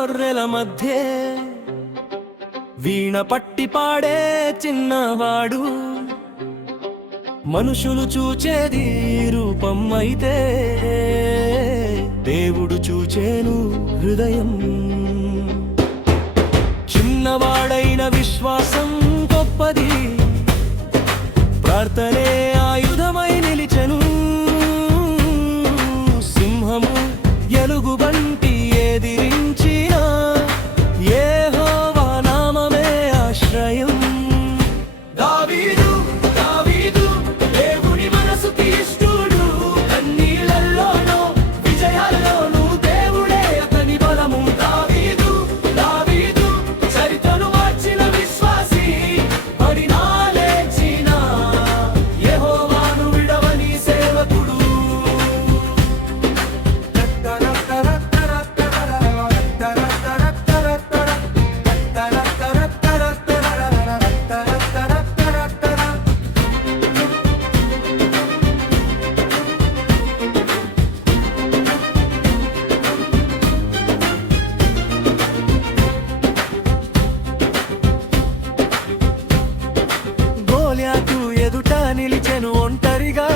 గొర్రెల మధ్య వీణ పట్టి పాడే చిన్నవాడు. మనుషులు చూచేది రూపం అయితే దేవుడు చూచేను హృదయం. చిన్నవాడైన విశ్వాసం గొప్పది, ప్రార్థనే ఆయుధమై నిలిచెను. సింహము ఎలుగుబంటి ఎదిరించిన యెహోవా నామమే ఆశ్రయం. దావీదు దావీదు దేవుని మనసుకి ఇష్టుడు, కన్నీళ్లలోనూ విజయాల్లోనూ దేవుడే అతని బలము. దావీదు దావీదు చరిత్రను మార్చిన విశ్వాసి, పడినా లేచిన యెహోవాను విడవని సేవకుడు. గోలియాతు ఎదుట నిలిచెను ఒంటరిగా,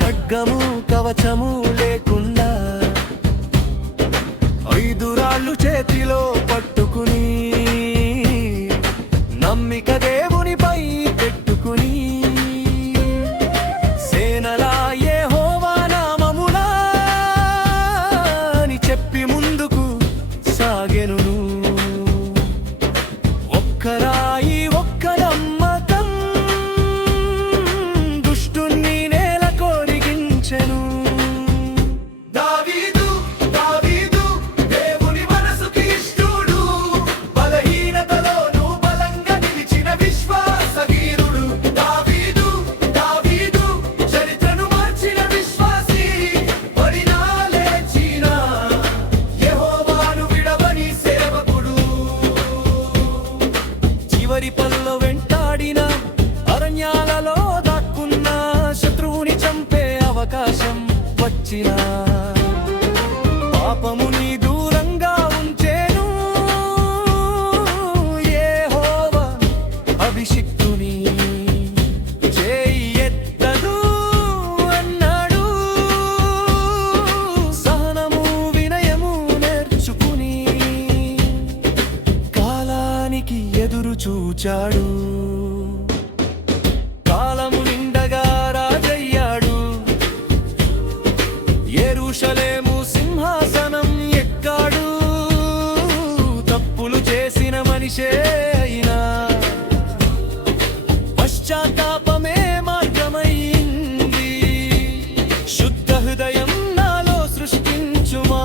ఖడ్గము కవచము లేకుండా. 5 రాళ్ళు చేతిలో పట్టుకుని, నమ్మిక దేవునిపై పెట్టుకుని, సేనలా యెహోవా నామమునా అని చెప్పి ముందుకు సాగెను. ఒక్కరాయి ఒక్క నమ్మకం దుష్టుణ్ణి నేల కొరిగించెను. దావీదు దావీదు దేవుని మనసుకి ఇష్టుడు, బలహీనతలోనూ బలంగా నిలిచిన విశ్వాసవీరుడు. దావీదు దావీదు చరిత్రను మార్చిన విశ్వాసి, పడినా లేచిన యెహోవాను విడవని సేవకుడు. చివరి పల్లో వెంటాడిన, అరణ్యాలలో దాక్కున్న, శత్రువుని చంపే అవకాశం వచ్చినా పాపముని దూరంగా ఉంచేను యెహోవా అభిషిక్తుని. చేయి ఎత్తదు అన్నాడు, సహనము వినయము నేర్చుకుని కాలానికి ఎదురు చూచాడు. కాలము నిండగా రాజయ్యాడు, యెరూషలేము సింహాసనం ఎక్కాడు. తప్పులు చేసిన మనిషే అయినా పశ్చాత్తాపమే మార్గమైంది. శుద్ధ హృదయం నాలో సృష్టించుమా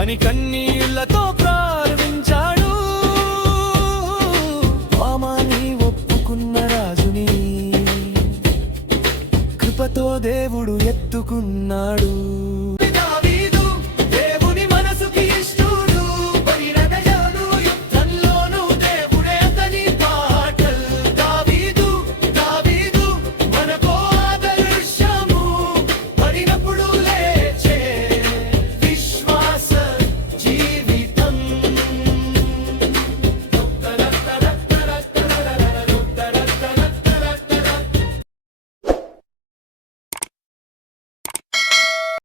అని కన్నీళ్లతో ప్రార్థించాడు. పామాని ఒప్పుకున్న రాజుని కృపతో దేవుడు ఎత్తుకున్నాడు.